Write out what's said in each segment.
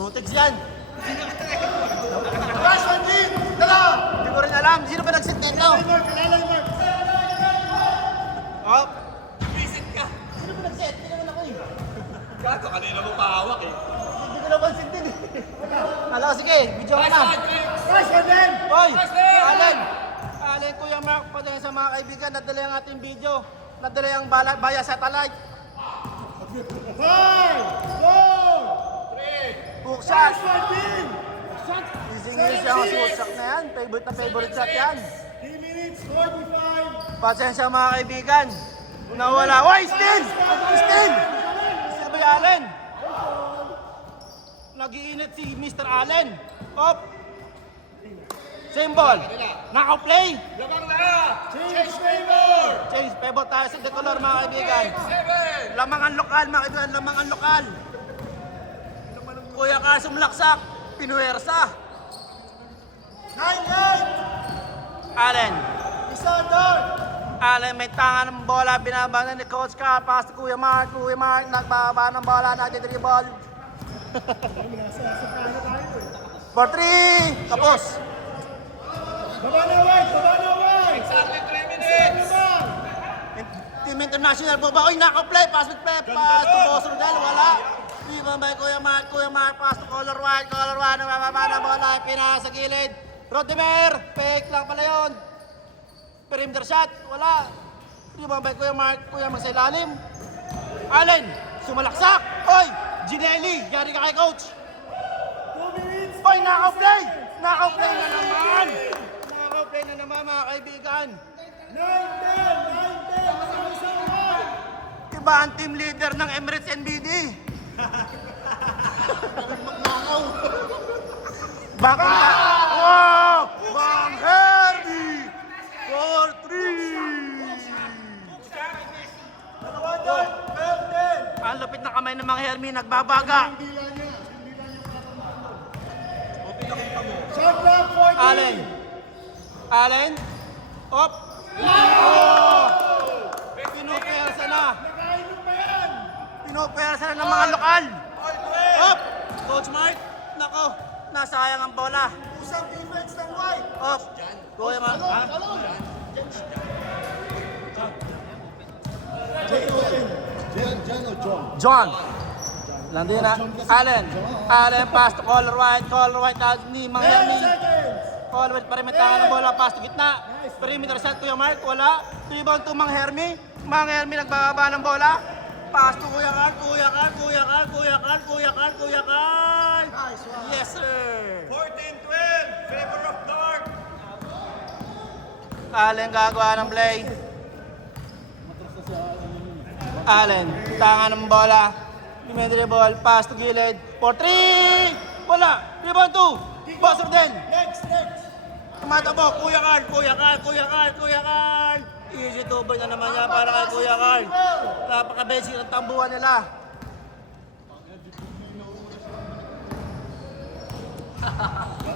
Butigs yan. Rush, Manjin! Tara! Hindi ko rin alam. Sino ba nag-set nito? Kalalay, Mark! Oh. Visit ka. Sino ba nag-set? Hindi naman ako eh. Gato, kanina mo pahawak eh. Hindi ko naman set din eh. Hala, sige. Video ka na. Rush, Manjin! Hoy! Allen! Allen, Kuya Mark, pati sa mga kaibigan, nadala yung ating video. Nadala yung Baya Satellite. 5, 4, Hook shot! Rush, Manjin! Easy siya ang susak na yan. Favorite shot yan. 3 minutes, 45. Pasensya mga kaibigan. Nawala. Oy, Stin! Stin! Sino ba yung Allen? Nag-iinit si Mr. Allen. Op! Same ball. Naka-play. Labang na! Change favor! Change. Pebot tayo sa decolor mga kaibigan. 7! Lamang ang lokal mga kaibigan. Lamang ang lokal. Kuya ka sumlaksak. Pinuwersa. 9-8! Allen. Isa, Dark! Allen may tanga ng bola. Binabanan ni Coach Carl. Pass to Kuya Mark. Kuya Mark nagbaba ng bola. Nagdidribble. For 3. Tapos. Baba na white! Baba na white! Exactly 3 minutes! Team International po ba? Uy, naka-play. Pass with play. Pass to Boss Rodel. Wala. Di ba ba Kuya Mark? Kuya Mark. Pass to Color White. Color White. Nababa na bola. Pinasa sa gilid. Rodimer. Fake lang pala yun. Perimeter shot. Wala. Di ba ba Kuya Mark? Kuya Mark sa ilalim. Allen. Sumalaksak. Oy. Ginelli. Yari ka kay coach. 2 minutes! Oy, naka-play. Naka-play na naman. Naka-play na naman mga kaibigan. 9-10! 9-10! Isang white! Iba ang team leader ng Emirates NBD. Baka na. Wow! Bang Herbie! 4-3! Dalawa, Dark! 10-10! Ang lapit na kamay ng mga Hermie, nagbabaga. Hindi lang niya. Shot clock, 14! Allen. Allen. Op. Oh! Pinupersa na. Nakainom pa yan! Pinupersa na ng mga lokal. Op. Coach Mark. Nako. Nasayang ang bola. Usang defense ng white! Op. Kuya Mark. Ha? Jan o John? John. Landin na. Allen. Allen pass to Color White. Color White ni Mang 10 Hermie. seconds! Color White perimeter ng bola. Pass to gitna. Perimeter shot Kuya Mark. Wala. Rebound to Mang Hermie. Mang Hermie nagbababa ng bola. Pass to Kuya Carl. Kuya Carl. Kuya Carl. Kuya Carl. Kuya Carl. Kuya Carl. Nice one! Yes sir. 14-12! Favor of Dark! Allen gagawa ng play. Allen. Tanga ng bola. Dimedre ball. Pass to gilid. For 3. Wala. Rebound 2. Boss Rodel. Next! Tumatakbo, Kuya Carl, Kuya Carl, Kuya Carl, Kuya Carl. Easy tuboy na naman niya para kay Kuya Carl. Napaka-basic ng tambuhan nila.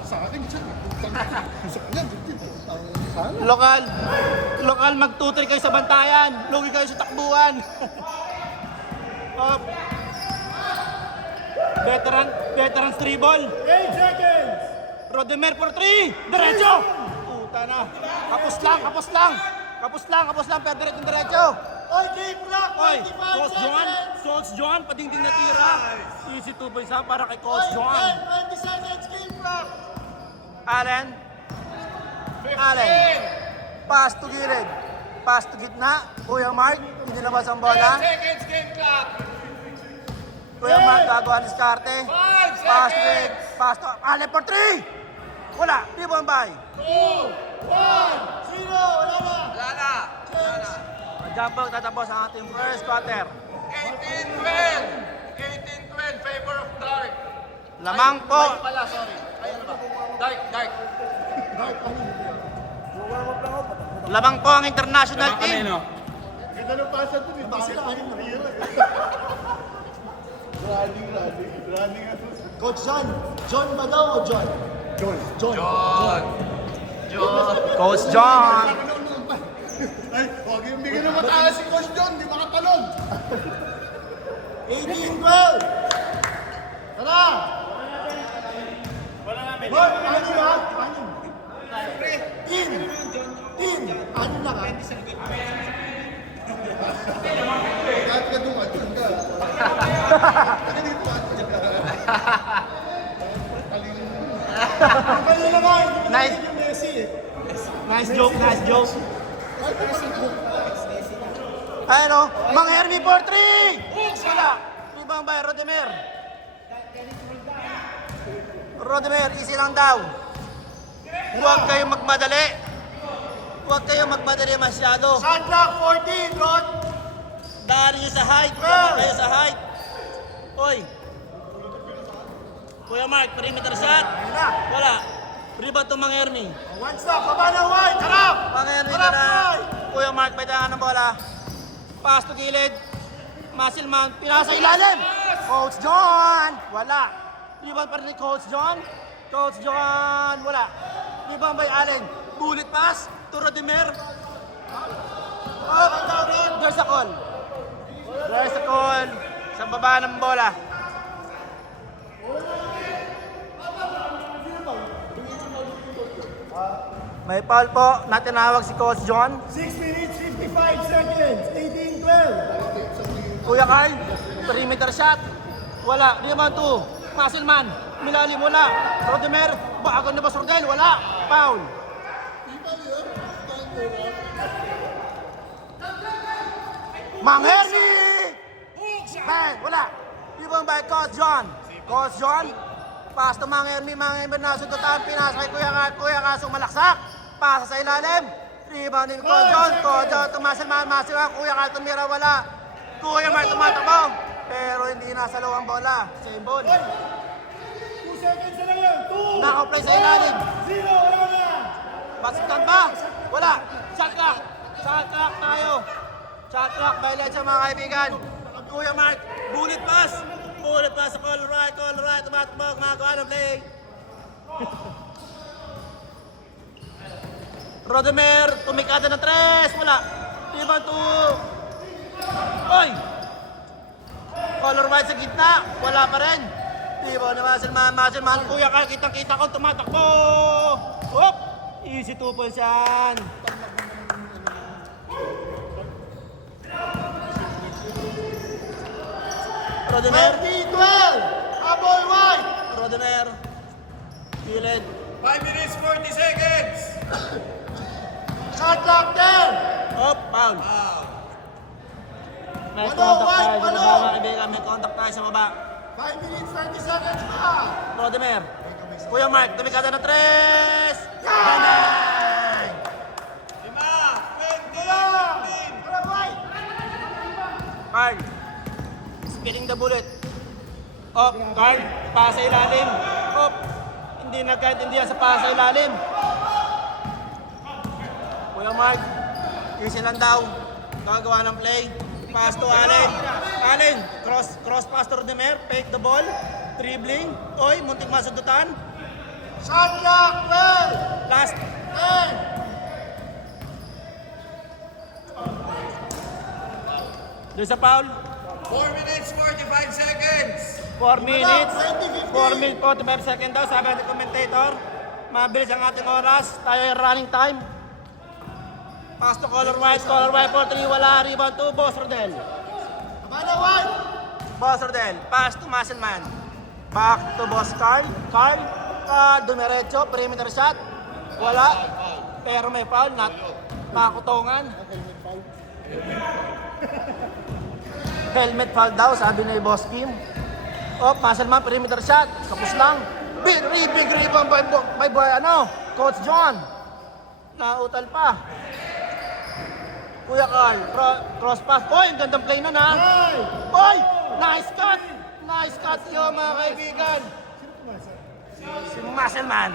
Sa akin, siya. Sa kanya, sana. Lokal mag-2-3 kayo sa bantayan. Lugi kayo sa takbuhan. Up. Veterans 3 ball. 8 seconds! Rodimer for 3. Diretso. Puta na. Kapos lang. Pero diretso. Oy, game clock! Oy, 25 Coach Joan. seconds! Coach Joan, padingding na tira. Easy 2 points ha para kay Coach Oy, Joan. 10, 20 seconds, game clock! Allen. Pass to gilid. Pass to gitna. Kuya Mark, hindi nabas ang 10 bola. seconds game clock! Kuya Mark, gagawa ng diskarte. 5 Pass to seconds! Pass to Allen for 3. Wala. Rebound by. 2, 1, 0, wala na! Wala na! Jump ball tatapos ang ating first quarter. 18-12! 18-12! Favor of Dark! Lamang po. White pala, sorry. Ayun ba? Dark. Lamang po ang international team. Ganda ng pasa to, eh. Baka anim na hero, eh. Running. Coach John ba daw o John? John. John! Coach John. Ay, huwag yung bigyan ng mataas si Coach John, di makatalon. 18-12! Tara! Boy, anim ha? Anim. In. Anim lang ha? Kahit ka doon, atin ka. Nice. Nice joke, nice joke. Ayun o, Mang Hermie for 3! Wala. Rebound by Rodemer. Rodemer, easy lang daw. Huwag kayong magmadali. Huwag kayong magmadali masyado. Shot clock 14, Rod. Daan nyo sa height. Tama kayo sa height. Oy. Kuya Mark, perimeter shot. Wala. Rebound to Mang Hermie. One stop, baba ng white. Harap! Mang Hermie Harap, na. white! Kuya Mark, may tangan ng bola. Pass to gilid. Muscle mount. Pinasa ilalim. Coach John. Wala. Rebound pa rin ni Coach John. Coach John. Wala. Rebound by Allen. Bullet pass to Rodemer. There's a call. There's a call. Sa baba ng bola. May foul po na tinawag si Coach John. 6 minutes, 55 seconds. 18-12. Kuya Carl, perimeter shot. Wala. Rebound 2. Muscleman. Milalim wala. Rodemer. Bago na ba Sordel? Wala. Foul. Mang Hermie! Bang! Wala. Rebound by Coach John. Coach John. Pass to Mang Hermie. Mang Hermie na sundutan. Pinasa kay Kuya Kasong malaksak. Pasa sa ilalim. Rebound ni Coach John. Coach John to Muscleman. Muscleman. Kuya Carl tumira. Wala. Kuya Mark tumatakbo. Pero hindi nasa loob ang bola. Same ball. 2 seconds na lang yun. 2. Naka-play sa ilalim. 0. Wala na. Basutan pa. Wala. Shot clock. Shot clock tayo. Shot clock. Violence mga kaibigan. Kuya Mark. Bullet pass. Bullet pass sa call right. Call right. Tumatakbo. Magawa ng play. Rodemer. Tumikada ng 3. Wala. Rebound 2. Oy! Color white sa gitna. Wala pa rin. Rebound na Muscleman. Kuya Carl. Kitang-kita ko. Tumatakbo. Hop! Easy 2 points yan. Rodemer. 30-12. Aboy white. Rodemer. Gilid. 5 minutes, 40 seconds. Shot clock 10. Hop! Foul. May Walo, contact white, tayo sa walo. baba mga kaibigan. May contact tayo sa baba. 5 minutes, 30 seconds pa. Rodemer. Kuya Mark. Tumikada ng 3. Bang! 5, 20, Wala white. Carl. Spinning the bullet. Op, Carl. Pasa ilalim. Op. Hindi nagkaintindihan sa pasa ilalim. Kuya Mark. Easy lang daw. Gagawa ng play. Pass to Allen. Allen. Cross pass to Rodemer. Fake the ball. Dribbling. Oy, muntik masundutan. Shot clock 12. Last. 10. There's a foul. 4 minutes, 45 seconds. 4 minutes. 20, 4 minutes 45 seconds daw, sabi ng commentator. Mabilis ang ating oras. Tayo yung running time. Pass to Color White for 3. Wala. Rebound to Boss Rodel. Baba ng white. Boss Rodel. Pass to Muscleman. Back to Boss Carl. Carl. Dumiretso. Perimeter shot. Wala. Pero may foul. Nakakutongan. Helmet foul daw, sabi ni Boss Kim. Oh, Muscleman, perimeter shot. Kapos lang. Big rebound by Coach John. Nautal pa. Kuya Carl, cross pass. Oy, ang gandang play nun ha. Oy, nice cut. Nice cut yun mga kaibigan. Si Muscleman.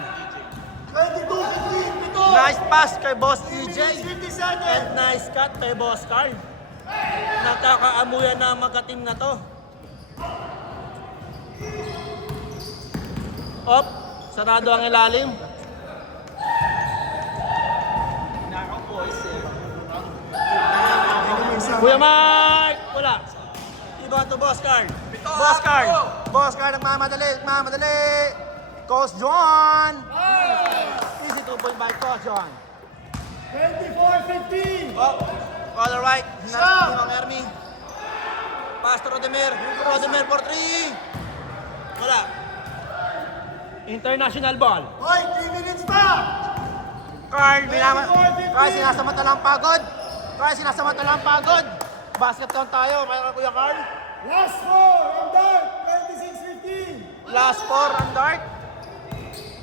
22-15. Ito. Nice pass kay Boss EJ. 50 seconds. And nice cut kay Boss Carl. Nakakaamuyan na magka-team na to. Op, sarado ang ilalim. Kuya Mark! Wala. Iba to Boss Carl. Boss Carl. Boss Carl nagmamadali. Coach John. Easy 2 point by Coach John. 24-15. Oh, color white. Hinarap ni Mang Hermi. Pass to Rodemir. Rodemir for 3. Wala. International ball. Hoy, 3 minutes pa. Carl, Carl, sinasamantalang pagod. Carl, sinasamantalang pagod. Basket count tayo, kaya Kuya Carl. Last 4, and dark, 26-15. Last 4 ang dart.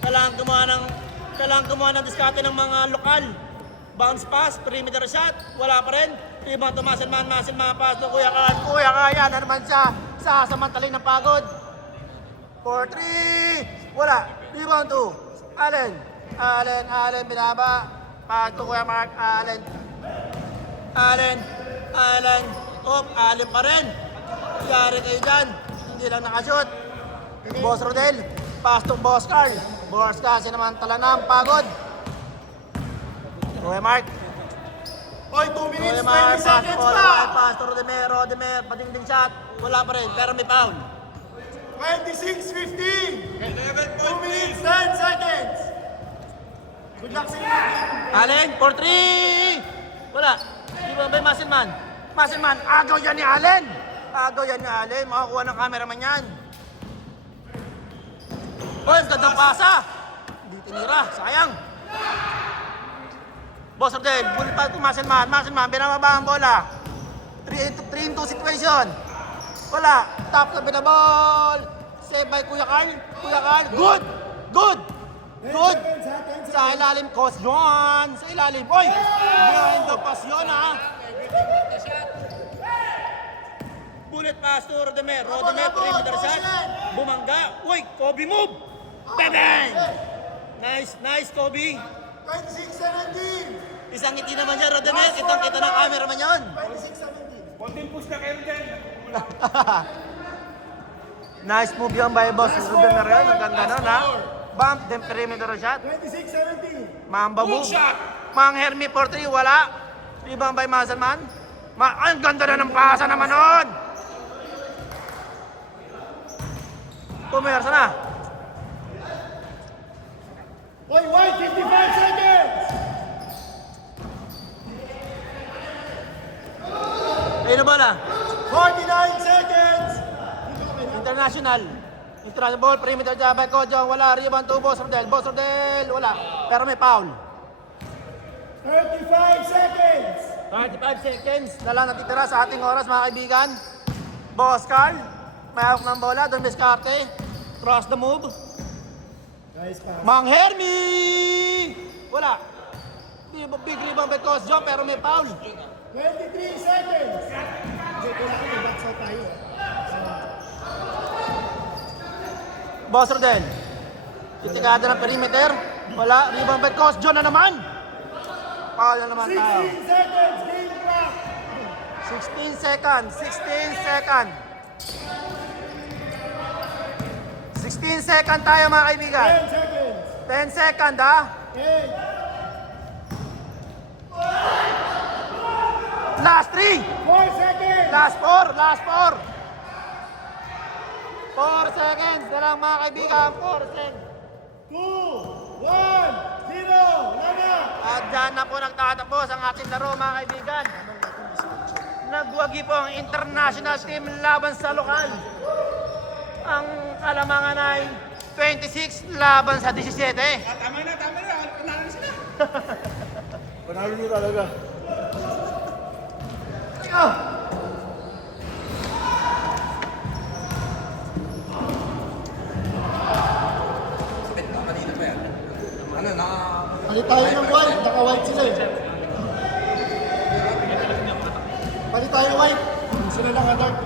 Kailangan gumawa ng diskarte ng mga lokal. Bounce pass, perimeter shot, wala pa rin. Rebound to muscle man pass to Kuya Carl. Kuya Carl, yan na naman siya. Sasamantalin ng pagod. 4-3. Wala. Rebound to Allen. Allen, binaba. Pass to Kuya Mark. Allen. Allen pa rin. Yari kayo dyan. Hindi lang nakashoot. Boss Rodel. Pass to Boss Carl. Boss Carl, sinamantala ng pagod. Kuya Mark. Hoy, 2 minutes, Kuya Mark, 20 seconds pass pa. pass to Rodemir. Padingding shot. Wala pa rin, pero may foul. 26-15. 11 2 point minutes, lead. 10 seconds. Good luck sa inyo. Allen, for 3! Wala. Di ba ba Masilman? Masilman, agaw yan ni Allen! Makakuha ng cameraman yan. Boy, gandang pasa! Hindi tinira, sayang. Boss Rodel, bulit pa ito Masilman. Binababa ang bola. 3-2 situation. Wala. Top na binaball. Save by Kuya Carl. Good! Sa ilalim, Coach John. Sa ilalim. Oy! Behind the pass yun, ha? Bullet pass to Rodemir. Perimeter shot. Bumangga. Uy, Kobe move! Bang! Nice, Kobe. 26-17. Isang ngiti naman siya, Rodemir. Kitang-kita ng cameraman yun. 26-17. Konting push na kayo dyan. Nice move yung by Boss Rodemir yun. Ang ganda nun, ha? Bump, then perimeter shot. 26-17. Mamba move. shot. Mang Hermi for 3, wala. Rebound by Mazelman. Ang ganda na ng pasa naman nun. Pumersa na. Hoy, White, 55 seconds. Ayun na bola. 49 seconds. International ball, perimeter job by Kojo, wala. Rebound to Boss Rodel, wala. Pero may foul. 35 seconds. 35 seconds na lang natitira sa ating oras, mga kaibigan. Boss Carl, may hawak ng bola, doon diskarte. Cross the move. Nice pass. Mang Hermi! Wala. Big rebound by Coach John, pero may foul. 23 seconds. Hindi, kailangan i-box out tayo. Boss Rodel. Titikada ng perimeter. Wala. Rebound by Coach John na naman. Foul na naman tayo. 16 seconds. Game clock. 16 seconds. 16 seconds tayo, mga kaibigan. 10 seconds. 10 seconds, ha? 8. Last 3. 4 seconds. Last 4. 4 seconds na lang, mga kaibigan. 4 seconds. 2, 1, 0. Lana. At dyan na po nagtatapos ang ating laro, mga kaibigan. Nagwagi po ang international team laban sa lokal. Ang kalamangan ay 26 laban sa 17. Tama na. Panalo na sila. Panalo nyo talaga. Kanina pa yan. Palit tayo ng white. Naka-white sila eh. Palit tayo white. Sila lang dark.